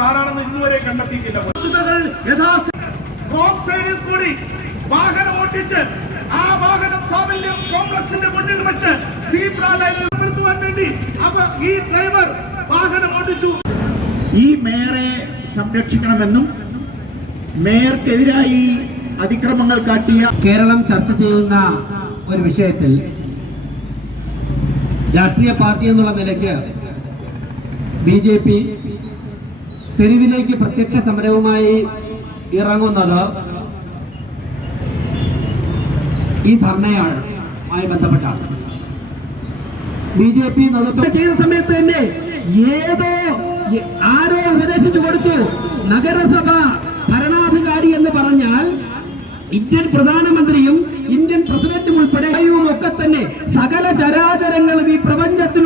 ആരാണെന്ന് ഇന്നുവരെ കണ്ടെത്തിയിട്ടില്ല. റോങ് സൈഡിൽ കൂടി വാഹനം ഓട്ടിച്ച് ആ വാഹനം സാമല്യം കോംപ്ലക്സിന്റെ മുന്നിൽ വെച്ച് സീബ്ര ലൈനിൽ ഉൾപ്പെടുത്തുവാൻ വേണ്ടി അപ്പൊ ഈ ഡ്രൈവർ വാഹനം ഓടിച്ചു. ഈ മേയറെ സംരക്ഷിക്കണമെന്നും മേയർക്കെതിരായി അതിക്രമങ്ങൾ കാട്ടിയ കേരളം ചർച്ച ചെയ്യുന്ന ഒരു വിഷയത്തിൽ രാഷ്ട്രീയ പാർട്ടി എന്നുള്ള നിലയ്ക്ക് ബി ജെ പി തെരുവിലേക്ക് പ്രത്യക്ഷ സമരവുമായി ഇറങ്ങുന്നത് ഈ ധർണയുമായി മായി ബന്ധപ്പെട്ടാണ്. ബി ജെ പി നേതൃത്വം ചെയ്ത സമയത്ത് തന്നെ ഏതോ ആരോ ഉപദേശിച്ചു കൊടുത്തു. നഗരസഭ ഭരണാധികാരി എന്ന് പറഞ്ഞാൽ ഇന്ത്യൻ പ്രധാനമന്ത്രിയും ഇന്ത്യൻ പ്രസിഡന്റും ഉൾപ്പെടെ ഒക്കെ തന്നെ സകല ചരാചരങ്ങളും ഈ പ്രപഞ്ചത്തിലുള്ളതിൽ എൻ